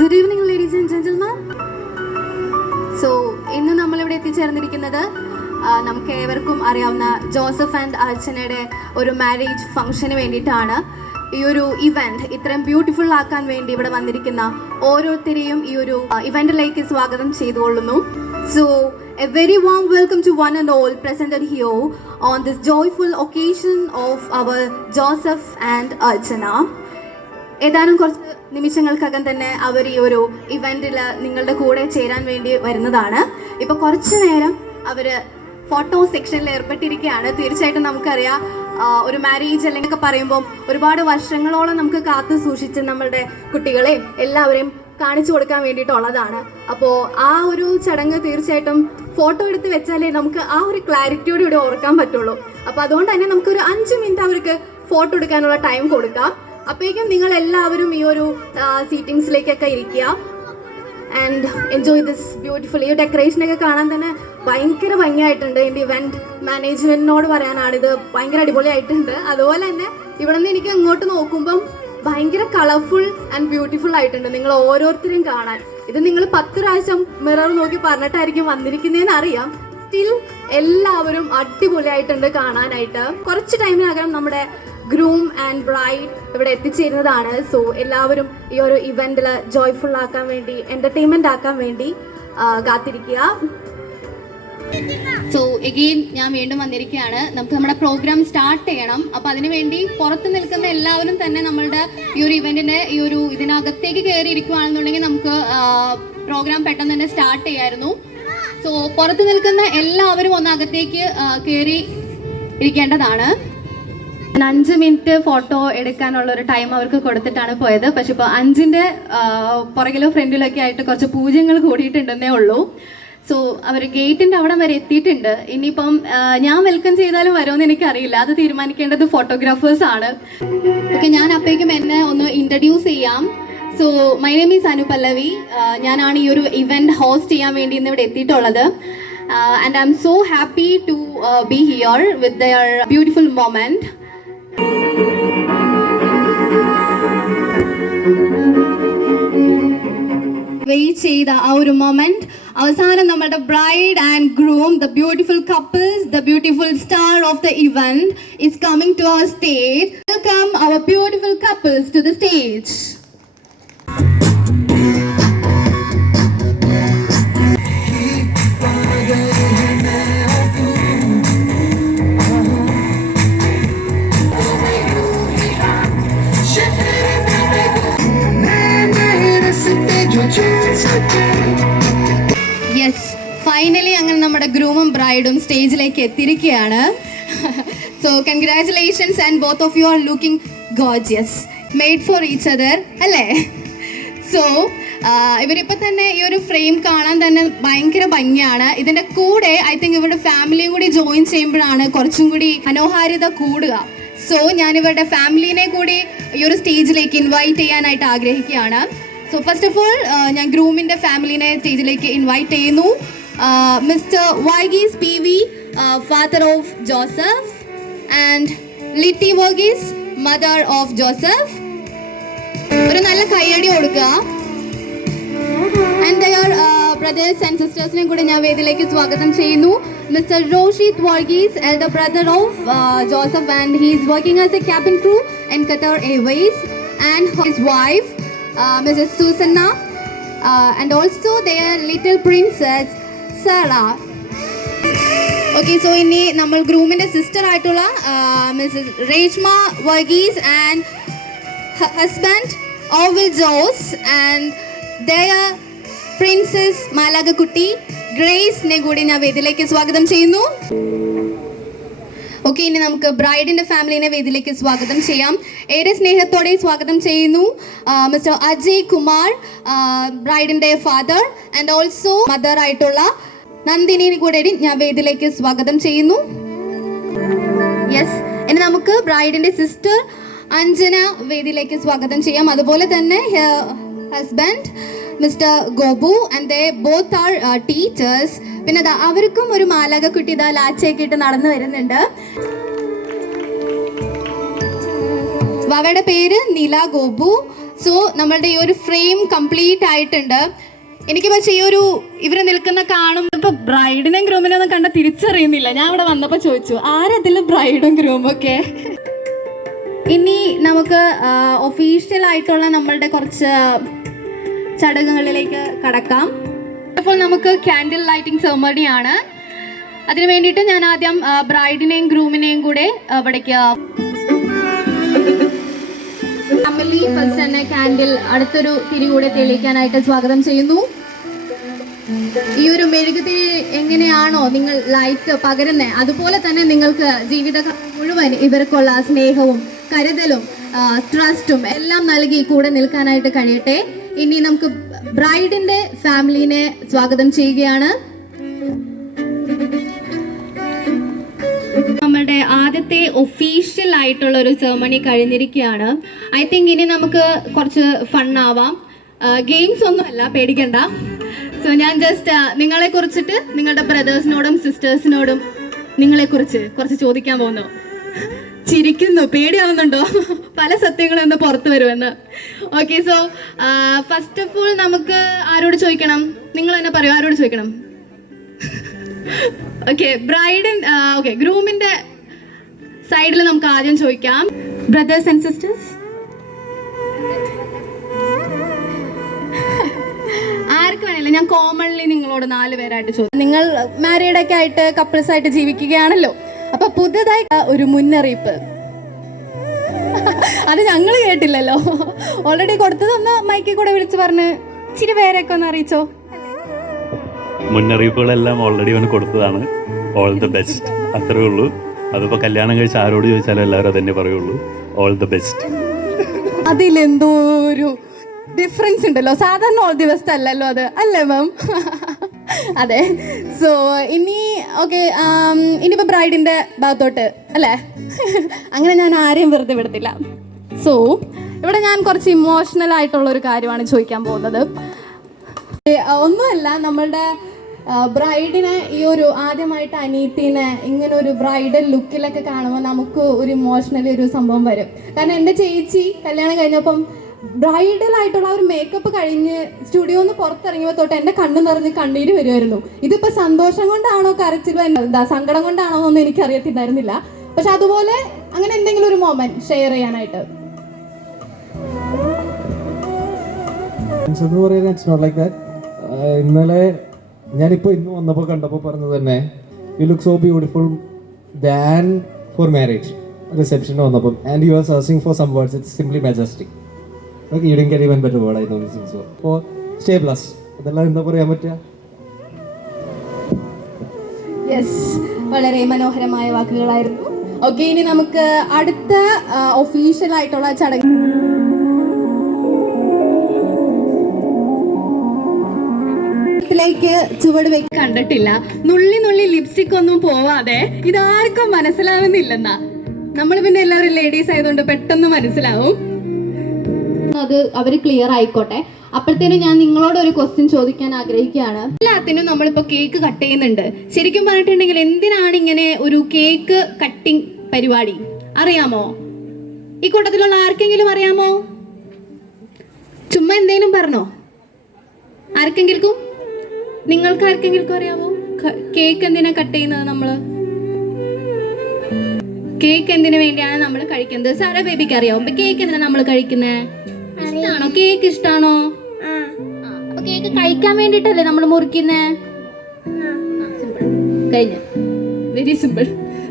Good evening, ladies and gentlemen. So, ഇന്ന് നമ്മളിവിടെ എത്തിച്ചേർന്നിരിക്കുന്നത് നമുക്ക് ഏവർക്കും അറിയാവുന്ന ജോസഫ് ആൻഡ് അർച്ചനയുടെ ഒരു മാരേജ് ഫംഗ്ഷന് വേണ്ടിയിട്ടാണ്. ഈ ഒരു ഇവന്റ് ഇത്രയും ബ്യൂട്ടിഫുൾ ആക്കാൻ വേണ്ടി ഇവിടെ വന്നിരിക്കുന്ന ഓരോരുത്തരെയും ഈ ഒരു ഇവന്റിലേക്ക് സ്വാഗതം ചെയ്തുകൊള്ളുന്നു. So, a very warm welcome to one and all presented here on this joyful occasion of our Joseph and Archana. ഏതാനും കുറച്ച് നിമിഷങ്ങൾക്കകം തന്നെ അവർ ഈ ഒരു ഇവന്റിൽ നിങ്ങളുടെ കൂടെ ചേരാൻ വേണ്ടി വരുന്നതാണ്. ഇപ്പോൾ കുറച്ച് നേരം അവർ ഫോട്ടോ സെക്ഷനിൽ ഏർപ്പെട്ടിരിക്കുകയാണ്. തീർച്ചയായിട്ടും നമുക്കറിയാം, ഒരു മാരേജ് അല്ലെങ്കിൽ പറയുമ്പോൾ ഒരുപാട് വർഷങ്ങളോളം നമുക്ക് കാത്തു സൂക്ഷിച്ച് നമ്മളുടെ കുട്ടികളെയും എല്ലാവരെയും കാണിച്ചു കൊടുക്കാൻ വേണ്ടിയിട്ടുള്ളതാണ്. അപ്പോൾ ആ ഒരു ചടങ്ങ് തീർച്ചയായിട്ടും ഫോട്ടോ എടുത്ത് വെച്ചാലേ നമുക്ക് ആ ഒരു ക്ലാരിറ്റിയോടെ ഇവിടെ ഓർക്കാൻ പറ്റുള്ളൂ. അപ്പോൾ അതുകൊണ്ട് തന്നെ നമുക്കൊരു 5 മിനിറ്റ് അവർക്ക് ഫോട്ടോ എടുക്കാനുള്ള ടൈം കൊടുക്കാം. അപ്പോഴേക്കും നിങ്ങൾ എല്ലാവരും ഈ ഒരു സീറ്റിങ്സിലേക്കൊക്കെ ഇരിക്കുക ആൻഡ് എൻജോയ് ദിസ് ബ്യൂട്ടിഫുൾ. ഈ ഡെക്കറേഷനൊക്കെ കാണാൻ തന്നെ ഭയങ്കര ഭംഗിയായിട്ടുണ്ട്. എൻ്റെ ഇവൻറ്റ് മാനേജ്മെൻറ്റിനോട് പറയാനാണ്, ഇത് ഭയങ്കര അടിപൊളിയായിട്ടുണ്ട്. അതുപോലെ തന്നെ ഇവിടെ നിന്ന് എനിക്ക് അങ്ങോട്ട് നോക്കുമ്പം ഭയങ്കര കളർഫുൾ ആൻഡ് ബ്യൂട്ടിഫുൾ ആയിട്ടുണ്ട് നിങ്ങൾ ഓരോരുത്തരും കാണാൻ. ഇത് നിങ്ങൾ 10 പ്രാവശ്യം മിറർ നോക്കി പറഞ്ഞിട്ടായിരിക്കും വന്നിരിക്കുന്നതെന്ന് അറിയാം. സ്റ്റിൽ എല്ലാവരും അടിപൊളിയായിട്ടുണ്ട് കാണാനായിട്ട്. കുറച്ച് ടൈമിനകം നമ്മുടെ ഗ്രൂം ആൻഡ് ബ്രൈഡ് ഇവിടെ എത്തിച്ചേരുന്നതാണ്. സോ എല്ലാവരും ഈ ഒരു ഇവന്റിൽ ജോയ്ഫുൾ ആക്കാൻ വേണ്ടി, എന്റർടൈൻമെന്റ് ആക്കാൻ വേണ്ടി കാത്തിരിക്കുക. സോ എഗെയിൻ ഞാൻ വീണ്ടും വന്നിരിക്കുകയാണ്. നമുക്ക് നമ്മുടെ പ്രോഗ്രാം സ്റ്റാർട്ട് ചെയ്യണം. അപ്പോൾ അതിനുവേണ്ടി പുറത്ത് നിൽക്കുന്ന എല്ലാവരും തന്നെ നമ്മളുടെ ഈ ഒരു ഇവന്റിന്റെ ഈ ഒരു ഇതിനകത്തേക്ക് കയറി ഇരിക്കുകയാണെന്നുണ്ടെങ്കിൽ നമുക്ക് പ്രോഗ്രാം പെട്ടെന്ന് തന്നെ സ്റ്റാർട്ട് ചെയ്യായിരുന്നു. സോ പുറത്ത് നിൽക്കുന്ന എല്ലാവരും ഒന്ന് അകത്തേക്ക് കയറി ഇരിക്കേണ്ടതാണ്. 5 മിനിറ്റ് ഫോട്ടോ എടുക്കാനുള്ള ഒരു ടൈം അവർക്ക് കൊടുത്തിട്ടാണ് പോയത്. പക്ഷെ ഇപ്പോൾ 5ന്റെ പുറകിലോ ഫ്രണ്ടിലൊക്കെ ആയിട്ട് കുറച്ച് പൂജ്യങ്ങൾ കൂടിയിട്ടുണ്ടെന്നേ ഉള്ളൂ. സോ അവർ ഗേറ്റിൻ്റെ അവിടെ വരെ എത്തിയിട്ടുണ്ട്. ഇനിയിപ്പം ഞാൻ വെൽക്കം ചെയ്താലും വരുമെന്ന് എനിക്കറിയില്ല, അത് തീരുമാനിക്കേണ്ടത് ഫോട്ടോഗ്രാഫേഴ്സ് ആണ്. ഓക്കെ, ഞാൻ അപ്പോഴേക്കും എന്നെ ഒന്ന് ഇൻട്രൊഡ്യൂസ് ചെയ്യാം. So my name is Anu Pallavi. ഞാനാണ് ഈ ഒരു ഇവൻറ്റ് ഹോസ്റ്റ് ചെയ്യാൻ വേണ്ടി ഇന്ന് ഇവിടെ എത്തിയിട്ടുള്ളത്. And I'm so happy to be here with their beautiful moment. Wait ചെയ്ത ആ ഒരു മൊമെന്റ് അവസാനം നമ്മുടെ bride and groom, the beautiful couples, the beautiful star of the event is coming to our stage. Welcome our beautiful couples to the stage. Yes, finally അങ്ങനെ നമ്മുടെ ഗ്രൂമും ബ്രൈഡും സ്റ്റേജിലേക്ക് എത്തിയിരിക്കുകയാണ്. So congratulations and both of you are looking gorgeous, made for each other അല്ലേ? So ഇവരിപ്പോൾ തന്നെ ഈ ഒരു ഫ്രെയിം കാണാൻ തന്നെ ഭയങ്കര ഭംഗിയാണ്. ഇതിൻ്റെ കൂടെ ഐ തിങ്ക് ഇവരുടെ ഫാമിലിയും കൂടി ജോയിൻ ചെയ്യുമ്പോഴാണ് കുറച്ചും കൂടി മനോഹാരിത കൂടുക. സോ ഞാനിവരുടെ ഫാമിലീനെ കൂടി ഈ ഒരു സ്റ്റേജിലേക്ക് ഇൻവൈറ്റ് ചെയ്യാനായിട്ട് ആഗ്രഹിക്കുകയാണ്. സോ ഫസ്റ്റ് ഓഫ് ഓൾ ഞാൻ ഗ്രൂമിൻ്റെ ഫാമിലിനെ സ്റ്റേജിലേക്ക് ഇൻവൈറ്റ് ചെയ്യുന്നു. Mister Varghese PV, father of Joseph, and Litty Varghese, mother of Joseph. ഒരു നല്ല കൈയടി കൊടുക്കുക. ആൻഡ് ദയർ ബ്രദേഴ്സ് ആൻഡ് സിസ്റ്റേഴ്സിനെയും കൂടി ഞാൻ വേദിയിലേക്ക് സ്വാഗതം ചെയ്യുന്നു. Mister Roshith Varghese, elder brother of Joseph, and he is working as a cabin crew in Qatar Airways, and his wife Mrs. Susanna, and also their little princess Sarah. Okay, so inni nammal groominte sister aayittulla Mrs. Reshma Varghese and her husband Orville Jose, and their princess Malaga Kutti Grace ne koodi ഞാൻ വേദിയിലേക്ക് സ്വാഗതം ചെയ്യുന്നു. Okay, ഇനി നമുക്ക് ബ്രൈഡിൻ്റെ ഫാമിലിനെ വേദിയിലേക്ക് സ്വാഗതം ചെയ്യാം. ഏറെ സ്നേഹത്തോടെ സ്വാഗതം ചെയ്യുന്നു മിസ്റ്റർ അജയ് കുമാർ, ബ്രൈഡിൻ്റെ ഫാദർ, ആൻഡ് ഓൾസോ മദർ ആയിട്ടുള്ള നന്ദിനിയെ കൂടെ ഞാൻ വേദിയിലേക്ക് സ്വാഗതം ചെയ്യുന്നു. യെസ്, ഇനി നമുക്ക് ബ്രൈഡിൻ്റെ സിസ്റ്റർ അഞ്ജന വേദിയിലേക്ക് സ്വാഗതം ചെയ്യാം. അതുപോലെ തന്നെ husband mister Gopu, and they both are teachers. പിന്നെ അവർക്കും ഒരു മാലാക കുട്ടി ഇതാ ലാച്ചയൊക്കെ ഇട്ട് നടന്നു വരുന്നുണ്ട്. അവരുടെ പേര് നില ഗോപു. സോ നമ്മളുടെ ഈ ഒരു ഫ്രെയിം കംപ്ലീറ്റ് ആയിട്ടുണ്ട്. എനിക്ക് പക്ഷേ ഈ ഒരു ഇവര് നിൽക്കുന്ന കാണുമ്പോൾ ഇപ്പൊ ബ്രൈഡിനെയും ഗ്രൂമിനെ ഒന്നും കണ്ട തിരിച്ചറിയുന്നില്ല. ഞാൻ ഇവിടെ വന്നപ്പോ ചോദിച്ചു ആരതില് ബ്രൈഡും ഗ്രൂമും ഒക്കെ. ഇനി നമുക്ക് ഒഫീഷ്യൽ ആയിട്ടുള്ള നമ്മളുടെ കുറച്ച് ചടങ്ങുകളിലേക്ക് കടക്കാം. അപ്പോൾ നമുക്ക് ക്യാൻഡിൽ ലൈറ്റിംഗ് സെറമണി ആണ്. അതിനു വേണ്ടിയിട്ട് ഞാൻ ആദ്യം ബ്രൈഡിനെയും ഗ്രൂമിനെയും കൂടെ ഇവിടേക്ക് ഫാമിലി ഫസ്റ്റ് തന്നെ ക്യാൻഡിൽ അടുത്തൊരു തിരി കൂടെ തെളിയിക്കാനായിട്ട് സ്വാഗതം ചെയ്യുന്നു. ഈ ഒരു മെഴുകുതിരി എങ്ങനെയാണോ നിങ്ങൾ ലൈറ്റ് പകരുന്നത്, അതുപോലെ തന്നെ നിങ്ങൾക്ക് ജീവിതകാലം മുഴുവൻ ഇവർക്കുള്ള സ്നേഹവും കരുതലും ട്രസ്റ്റും എല്ലാം നൽകി കൂടെ നിൽക്കാനായിട്ട് കഴിയട്ടെ. ഇനി നമുക്ക് ബ്രൈഡിന്റെ ഫാമിലിനെ സ്വാഗതം ചെയ്യുകയാണ്. നമ്മളുടെ ആദ്യത്തെ ഒഫീഷ്യൽ ആയിട്ടുള്ള ഒരു സെറമണി കഴിഞ്ഞിരിക്കുകയാണ്. ഐ തിങ്ക് ഇനി നമുക്ക് കുറച്ച് ഫണ്ണാവാം. ഗെയിംസ് ഒന്നുമല്ല, പേടിക്കണ്ട. സോ ഞാൻ ജസ്റ്റ് നിങ്ങളെ കുറിച്ചിട്ട് നിങ്ങളുടെ ബ്രദേഴ്സിനോടും സിസ്റ്റേഴ്സിനോടും നിങ്ങളെ കുറിച്ച് കുറച്ച് ചോദിക്കാൻ പോകുന്നു. ചിരിക്കുന്നു, പേടിയാവുന്നുണ്ടോ? പല സത്യങ്ങളും ഒന്ന് പുറത്തു വരുമെന്ന്. Okay, so first of all നമുക്ക് ആരോട് ചോദിക്കണം? നിങ്ങൾ തന്നെ പറയൂ, ആരോട് ചോദിക്കണം? ഓക്കെ, ഓക്കെ, ഗ്രൂമിന്റെ സൈഡിൽ നമുക്ക് ആദ്യം ചോദിക്കാം. ബ്രദേഴ്സ് ആൻഡ് സിസ്റ്റേഴ്സ്, ആർക്ക് വേണേലും ഞാൻ കോമൺലി നിങ്ങളോട് 4 പേരായിട്ട് ചോദിക്കും. നിങ്ങൾ മാരീഡ് ഒക്കെ ആയിട്ട് കപ്പിൾസ് ആയിട്ട് ജീവിക്കുകയാണല്ലോ. അപ്പൊ പുതുതായിട്ട് ഒരു മുന്നറിയിപ്പ്, അത് ഞങ്ങൾ കേട്ടില്ലല്ലോ. ഓൾറെഡി കൊടുത്തതൊന്ന് മൈക്കിൽ കൂടെ വിളിച്ച് പറഞ്ഞ് ഇച്ചിരി പേരൊക്കെ ഒന്ന് അറിയിച്ചോ. മുന്നറിയിപ്പുകളെല്ലാം ഓൾറെഡി അവന് കൊടുത്തതാണ്. ഓൾ ദ ബെസ്റ്റ്, അത്രേ ഉള്ളൂ. അതിപ്പോൾ കല്യാണം കഴിച്ച് ആരോട് ചോദിച്ചാലും എല്ലാവരും അതന്നെ പറയുള്ളൂ, ഓൾ ദ ബെസ്റ്റ്. അതിലെന്തോ ഒരു ഡിഫറൻസ് ഉണ്ടല്ലോ. സാധാരണ ഓൾ ദി ബെസ്റ്റ് അല്ലല്ലോ അത്, അല്ലേ മാം? അതെ. സോ ഇനി ഓക്കെ, ഇനിയിപ്പോൾ ബ്രൈഡിൻ്റെ ഭാഗത്തോട്ട് അല്ലേ? അങ്ങനെ ഞാൻ ആരെയും വെറുതെ വിടത്തില്ല. സോ ഇവിടെ ഞാൻ കുറച്ച് ഇമോഷണൽ ആയിട്ടുള്ള ഒരു കാര്യമാണ് ചോദിക്കാൻ പോകുന്നത്. ഒന്നുമല്ല, നമ്മളുടെ ബ്രൈഡിനെ ഈ ഒരു ആദ്യമായിട്ട് അനീത്തിനെ ഇങ്ങനെ ഒരു ബ്രൈഡൽ ലുക്കിലൊക്കെ കാണുമ്പോൾ നമുക്ക് ഒരു ഇമോഷണലി ഒരു സംഭവം വരും. കാരണം എൻ്റെ ചേച്ചി കല്യാണം കഴിഞ്ഞപ്പം ബ്രൈഡൽ ആയിട്ടുള്ള ഒരു മേക്കപ്പ് കഴിഞ്ഞ് സ്റ്റുഡിയോന്ന് പുറത്തിറങ്ങിയപ്പോൾ തൊട്ട് എൻ്റെ കണ്ണ് നിറഞ്ഞ് കണ്ണീര് വരുമായിരുന്നു. ഇതിപ്പോൾ സന്തോഷം കൊണ്ടാണോ കരച്ചിലോ എന്താ സങ്കടം കൊണ്ടാണോ എന്നൊന്നും എനിക്കറിയത്തില്ലായിരുന്നില്ല. പക്ഷെ അതുപോലെ അങ്ങനെ എന്തെങ്കിലും ഒരു മൊമെന്റ് ഷെയർ ചെയ്യാനായിട്ട്. ഇന്നലെ ഞാനിപ്പോൾ ഇന്ന് വന്നപ്പോൾ കണ്ടപ്പോൾ പറഞ്ഞത് തന്നെ, you look so beautiful than for marriage റിസെപ്ഷന് വന്നപ്പം. And you are searching for some words, it's simply majestic. Okay, you didn't get even better word I don't think so. അപ്പോൾ സ്റ്റേ പ്ലസ്, അതെല്ലാം എന്താ പറയാൻ പറ്റുക? യെസ്, വളരെ മനോഹരമായ വാക്കുകളായിരുന്നു. Okay, ഇനി നമുക്ക് അടുത്ത ഒഫീഷ്യൽ ആയിട്ടുള്ള ചടങ്ങ് ചുവട് വെക്ക് കണ്ടിട്ടില്ല. നുള്ളി ലിപ്സ്റ്റിക് ഒന്നും പോവാതെ ഇതാർക്കും മനസ്സിലാവുന്നില്ലെന്നാ. നമ്മൾ പിന്നെ എല്ലാവരും ലേഡീസ് ആയതുകൊണ്ട് പെട്ടെന്ന് മനസ്സിലാവും. അത് അവര് ക്ലിയർ ആയിക്കോട്ടെ. അപ്പോഴത്തേനും ഞാൻ നിങ്ങളോട് ഒരു ക്വസ്റ്റ്യൻ ചോദിക്കാൻ ആഗ്രഹിക്കുകയാണ്. എല്ലാത്തിനും നമ്മളിപ്പോ കേക്ക് കട്ട് ചെയ്യുന്നുണ്ട്. ശരിക്കും പറഞ്ഞിട്ടുണ്ടെങ്കിൽ എന്തിനാണ് ഇങ്ങനെ ഒരു കേക്ക് കട്ടിങ് പരിപാടി? അറിയാമോ? ഈ കൂട്ടത്തിലുള്ള ആർക്കെങ്കിലും അറിയാമോ? ചുമ്മാ എന്തെങ്കിലും പറഞ്ഞോ? ആർക്കെങ്കിലും? നിങ്ങൾക്ക് ആർക്കെങ്കിലും അറിയാമോ കേക്ക് എന്തിനാ കട്ട് ചെയ്യുന്നത്? നമ്മള് കേക്ക് എന്തിനു വേണ്ടിയാണ് നമ്മൾ കഴിക്കുന്നത്? സാറ ബേബിക്ക് അറിയാമോ കേക്ക് എന്തിനാ നമ്മൾ കഴിക്കുന്നത്? ഇഷ്ടാണോ? കേക്ക് ഇഷ്ടാണോ? അപ്പൊ കേക്ക് കഴിക്കാൻ വേണ്ടിട്ടല്ലേ നമ്മൾ മുറിക്കുന്നേ? കഴിഞ്ഞ വെരി സിമ്പിൾ.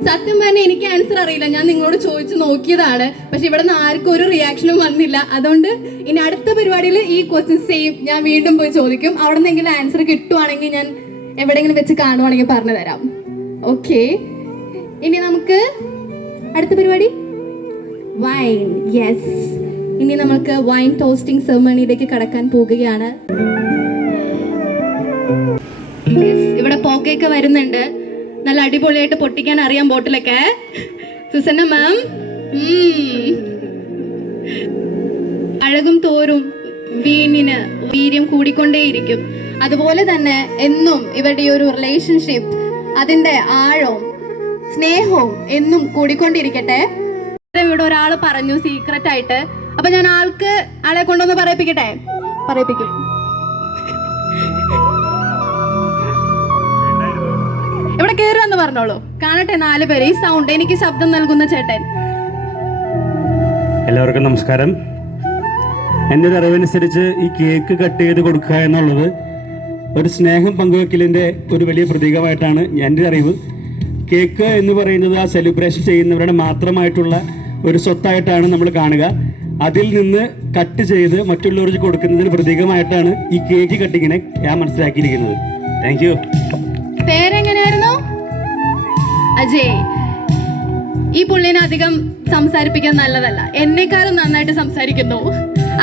സത്യം പറഞ്ഞാൽ എനിക്ക് ആൻസർ അറിയില്ല. ഞാൻ നിങ്ങളോട് ചോദിച്ചു നോക്കിയതാണ്, പക്ഷെ ഇവിടെ നിന്ന് ആർക്കും ഒരു റിയാക്ഷനും വന്നില്ല. അതുകൊണ്ട് ഇനി അടുത്ത പരിപാടിയിൽ ഈ ക്വസ്റ്റ്യൻ സെയിം ഞാൻ വീണ്ടും പോയി ചോദിക്കും. അവിടെ നിന്നെങ്കിലും ആൻസർ കിട്ടുവാണെങ്കിൽ ഞാൻ എവിടെയെങ്കിലും വെച്ച് കാണുവാണെങ്കിൽ പറഞ്ഞു തരാം. ഓക്കെ, ഇനി നമുക്ക് അടുത്ത പരിപാടി വൈൻ. യെസ്, ഇനി നമുക്ക് വൈൻ ടോസ്റ്റിംഗ് സെറമണിയിലേക്ക് കടക്കാൻ പോകുകയാണ്. ഇവിടെ പോക്കയൊക്കെ വരുന്നുണ്ട്. നല്ല അടിപൊളിയായിട്ട് പൊട്ടിക്കാൻ അറിയാം ബോട്ടിലൊക്കെ. സുസന്ന മാം, അഴകും തോറും വീണിന് വീര്യം കൂടിക്കൊണ്ടേയിരിക്കും. അതുപോലെ തന്നെ എന്നും ഇവരുടെ ഈ ഒരു റിലേഷൻഷിപ്പ്, അതിന്റെ ആഴവും സ്നേഹവും എന്നും കൂടിക്കൊണ്ടിരിക്കട്ടെ. ഇവിടെ ഒരാൾ പറഞ്ഞു സീക്രട്ട് ആയിട്ട്, അപ്പൊ ഞാൻ ആളെ കൊണ്ടുവന്ന് പറയിപ്പിക്കട്ടെ? പറയിപ്പിക്കും. ഇവിടെ കയറി വന്ന് പറഞ്ഞോളൂ. കാണട്ടെ 4 പേര്. ഈ സൗണ്ട് എനിക്ക് ശബ്ദം നൽകുന്ന ചേട്ടൻ. എല്ലാവർക്കും നമസ്കാരം. എൻ്റെ അറിവനുസരിച്ച് ഈ കേക്ക് കട്ട് ചെയ്ത് കൊടുക്കുക എന്നുള്ളത് ഒരു സ്നേഹം പങ്കുവെക്കലിൻ്റെ ഒരു വലിയ പ്രതീകമായിട്ടാണ് എൻ്റെ അറിവ്. കേക്ക് എന്ന് പറയുന്നത് ആ സെലിബ്രേഷൻ ചെയ്യുന്നവരുടെ മാത്രമായിട്ടുള്ള ഒരു സ്വത്തായിട്ടാണ് നമ്മൾ കാണുക. അതിൽ നിന്ന് കട്ട് ചെയ്ത് മറ്റുള്ളവർക്ക് കൊടുക്കുന്നതിന് പ്രതീകമായിട്ടാണ് ഈ കേക്ക് കട്ടിങ്ങിനെ ഞാൻ മനസ്സിലാക്കിയിരിക്കുന്നത്. Thank you. പേരെങ്ങനെയായിരുന്നു? അജയ്. ഈ പുള്ളിനെ അധികം സംസാരിപ്പിക്കാൻ നല്ലതല്ല. എന്നെക്കാളും നന്നായിട്ട് സംസാരിക്കുന്നു.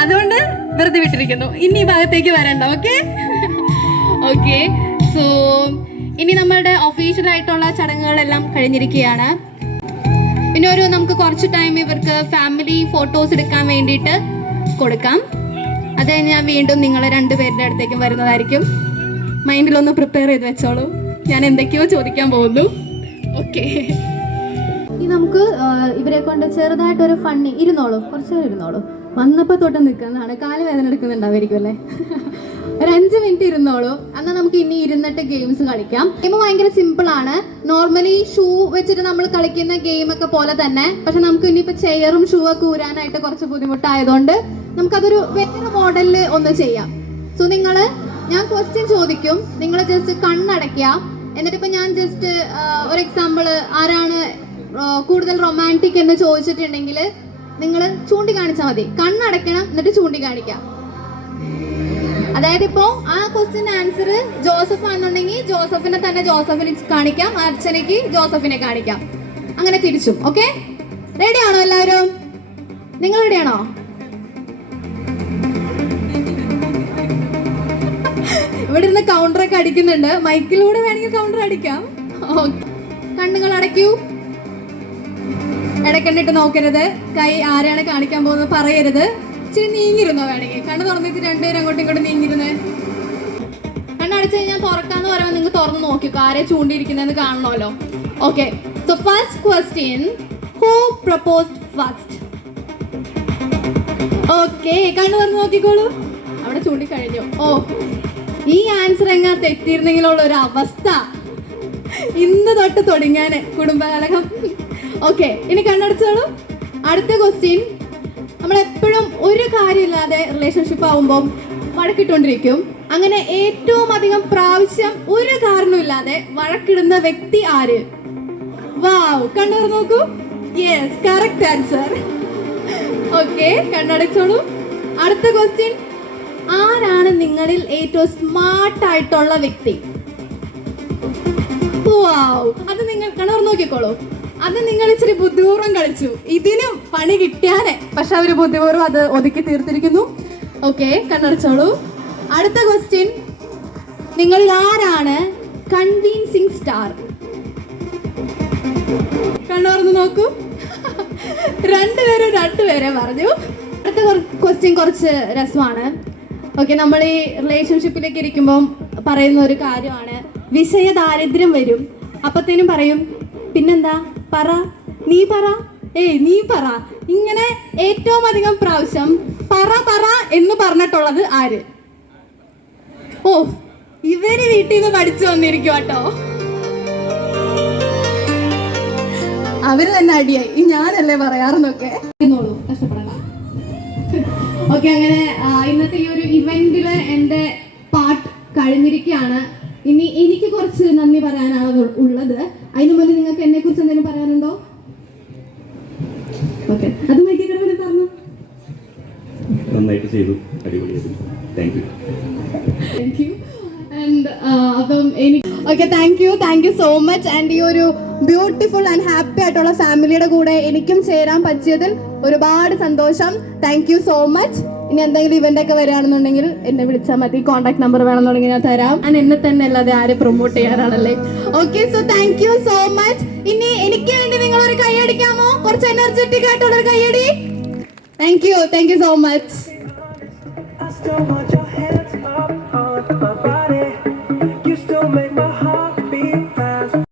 അതുകൊണ്ട് വെറുതെ വിട്ടിരിക്കുന്നു. ഇനി ഈ ഭാഗത്തേക്ക് വരണ്ട. ഓക്കെ. സോ ഇനി നമ്മളുടെ ഒഫീഷ്യൽ ആയിട്ടുള്ള ചടങ്ങുകളെല്ലാം കഴിഞ്ഞിരിക്കുകയാണ്. പിന്നെ നമുക്ക് കുറച്ച് ടൈം ഇവർക്ക് ഫാമിലി ഫോട്ടോസ് എടുക്കാൻ വേണ്ടിയിട്ട് കൊടുക്കാം. അത് കഴിഞ്ഞ് ഞാൻ വീണ്ടും നിങ്ങളെ 2 പേരുടെ അടുത്തേക്കും വരുന്നതായിരിക്കും. മൈൻഡിലൊന്ന് പ്രിപ്പയർ ചെയ്ത് വെച്ചോളൂ. ഞാൻ എന്തൊക്കെയോ ചോദിക്കാൻ പോകുന്നു. ഓക്കെ. ഇനി നമുക്ക് ഇവരെ കൊണ്ട് ചെറുതായിട്ടൊരു ഫണ്ണി ഇരുന്നോളൂ. കുറച്ച് നേരം ഇരുന്നോളൂ. വന്നപ്പോൾ തൊട്ട് നിൽക്കുന്നതാണ്. കാല് വേദന എടുക്കുന്നുണ്ടാവുമായിരിക്കും അല്ലേ? ഒരു 5 മിനിറ്റ് ഇരുന്നോളൂ. എന്നാൽ നമുക്ക് ഇനി ഇരുന്നിട്ട് ഗെയിംസ് കളിക്കാം. ഗെയിം ഭയങ്കര സിമ്പിൾ ആണ്. നോർമലി ഷൂ വെച്ചിട്ട് നമ്മൾ കളിക്കുന്ന ഗെയിം ഒക്കെ പോലെ തന്നെ. പക്ഷെ നമുക്ക് ഇനിയിപ്പോൾ ചെയറും ഷൂ ഒക്കെ ഊരാനായിട്ട് കുറച്ച് ബുദ്ധിമുട്ടായതുകൊണ്ട് നമുക്കതൊരു വേറെ മോഡലിൽ ഒന്ന് ചെയ്യാം. സോ ഞാൻ ക്വസ്റ്റ്യൻ ചോദിക്കും. നിങ്ങൾ ജസ്റ്റ് കണ്ണടയ്ക്കുക. എന്നിട്ട് ഇപ്പം ഞാൻ ജസ്റ്റ് ഒരു എക്സാമ്പിൾ, ആരാണ് കൂടുതൽ റൊമാൻറ്റിക് എന്ന് ചോദിച്ചിട്ടുണ്ടെങ്കിൽ നിങ്ങൾ ചൂണ്ടിക്കാണിച്ചാൽ മതി. കണ്ണടയ്ക്കണം, എന്നിട്ട് ചൂണ്ടിക്കാണിക്കാം. അതായത് ഇപ്പോൾ ആ ക്വസ്റ്റ്യൻ ആൻസർ ജോസഫ് ആണെന്നുണ്ടെങ്കിൽ ജോസഫിനെ തന്നെ ജോസഫിനെ കാണിക്കാം, അർച്ചനയ്ക്ക് ജോസഫിനെ കാണിക്കാം. അങ്ങനെ തിരിച്ചും. ഓക്കെ? റെഡിയാണോ എല്ലാവരും? നിങ്ങൾ റെഡിയാണോ? ഇവിടെ ഇരുന്ന് കൗണ്ടറൊക്കെ അടിക്കുന്നുണ്ട്. മൈക്കിലൂടെ വേണമെങ്കിൽ കൗണ്ടർ അടിക്കാം. കണ്ണുകൾ അടയ്ക്കൂ. ഇടക്കണ്ടിട്ട് നോക്കരുത്. കൈ ആരെയാണ് കാണിക്കാൻ പോകുന്നത് പറയരുത്. ഇച്ചിരി നീങ്ങിരുന്നോ വേണമെങ്കിൽ. കണ്ണ് തുറന്നിട്ട് 2 പേരും അങ്ങോട്ടും ഇങ്ങോട്ടും നീങ്ങിരുന്നേ. കണ്ണടച്ച് കഴിഞ്ഞാൽ തുറക്കാന്ന് പറയുമ്പോൾ നിങ്ങൾ തുറന്ന് നോക്കിക്കോ. ആരെ ചൂണ്ടിയിരിക്കുന്നതെന്ന് കാണണമല്ലോ. Okay. So first question, who proposed first? Okay, കണ്ണ് തുറന്ന് നോക്കിക്കോളൂ. അവിടെ ചൂണ്ടിക്കഴിഞ്ഞു. ഈ ആൻസർ എങ്ങനെ തെറ്റിയിരുന്നെങ്കിലുള്ള ഒരു അവസ്ഥ. ഇന്ന് തൊട്ട് തുടങ്ങാന് കുടുംബകലഹം. ഓക്കെ, ഇനി കണ്ണടച്ചോളൂ. അടുത്ത ക്വസ്റ്റ്യൻ, നമ്മളെപ്പോഴും ഒരു കാര്യമില്ലാതെ റിലേഷൻഷിപ്പ് ആവുമ്പം വഴക്കിട്ടുകൊണ്ടിരിക്കും. അങ്ങനെ ഏറ്റവും അധികം പ്രാവശ്യം ഒരു കാരണമില്ലാതെ വഴക്കിടുന്ന വ്യക്തി ആര്? വാവ്, കണ്ണൂർ നോക്കൂ. Yes, correct answer. ഓക്കെ, കണ്ണടച്ചോളൂ. അടുത്ത ക്വസ്റ്റ്യൻ, ആരാണ് നിങ്ങളിൽ ഏറ്റവും സ്മാർട്ട് ആയിട്ടുള്ള വ്യക്തി? വാവ്, അത് നിങ്ങൾ കണ്ണൂർ നോക്കിക്കോളൂ. അത് നിങ്ങൾ ഇച്ചിരി ബുദ്ധിപൂർവ്വം കളിച്ചു. ഇതിനും പണി കിട്ടിയാനെ. പക്ഷെ അവര് ബുദ്ധിപൂർവ്വം അത് ഒതുക്കി തീർത്തിരിക്കുന്നു. ഓക്കെ, കണ്ണടച്ചോളൂ. അടുത്ത ക്വസ്റ്റ്യൻ, നിങ്ങളിൽ ആരാണ് കൺവീൻസിങ് സ്റ്റാർ? കണ്ണോർന്ന് നോക്കൂ. 2 പേരെ പറഞ്ഞു. അടുത്ത ക്വസ്റ്റ്യൻ കുറച്ച് രസമാണ്. ഓക്കെ, നമ്മൾ ഈ റിലേഷൻഷിപ്പിലേക്ക് ഇരിക്കുമ്പം പറയുന്ന ഒരു കാര്യമാണ്, വിഷയ ദാരിദ്ര്യം വരും. അപ്പത്തേനും പറയും, പിന്നെന്താ പറ, നീ പറ, നീ പറ. ഇങ്ങനെ ഏറ്റവും അധികം പ്രാവശ്യം പറ എന്ന് പറഞ്ഞിട്ടുള്ളത് ആര്? ഇവര് വീട്ടിൽ നിന്ന് പഠിച്ചു വന്നിരിക്കും കേട്ടോ. അവര് തന്നെ അടിയായി. ഞാനല്ലേ പറയാറെന്നൊക്കെ. കഷ്ടപ്പെടണ്ട. ഓക്കെ, അങ്ങനെ ഇന്നത്തെ ഈ ഒരു ഇവന്റില് എന്റെ പാർട്ട് കഴിഞ്ഞിരിക്കുകയാണ്. ഇനി എനിക്ക് കുറച്ച് നന്ദി പറയാനാണ് ഉള്ളത്. അതിനു മുന്നേ നിങ്ങൾക്ക് എന്നെ കുറിച്ച് എന്തെങ്കിലും പറയാനുണ്ടോ? ഓക്കെ, അത് മൈക്കിൽ പറഞ്ഞു. നന്നായിട്ട് ചെയ്തു, അടിപൊളിയായിരുന്നു. Thank you. അപ്പം thank you so much. And ഈ ഒരു ബ്യൂട്ടിഫുൾ ആൻഡ് ഹാപ്പി ആയിട്ടുള്ള ഫാമിലിയുടെ കൂടെ എനിക്കും ചേരാൻ പറ്റിയതിൽ ഒരുപാട് സന്തോഷം. Thank you so much. ഇനി എന്തെങ്കിലും ഇവന്റ് ഒക്കെ വരികയാണെന്നുണ്ടെങ്കിൽ എന്നെ വിളിച്ചാൽ മതി. കോൺടാക്ട് നമ്പർ വേണമെന്നുണ്ടെങ്കിൽ ഞാൻ തരാം. ഞാൻ എന്നെ തന്നെ അല്ലാതെ ആരെ പ്രൊമോട്ട് ചെയ്യാനാണല്ലേ. Okay, so thank you so much. ഇനി എനിക്ക് വേണ്ടി നിങ്ങൾ ഒരു കൈയടിക്കാമോ? കുറച്ച് എനർജറ്റിക് ആയിട്ടുള്ള ഒരു കൈയടി. Thank you so much.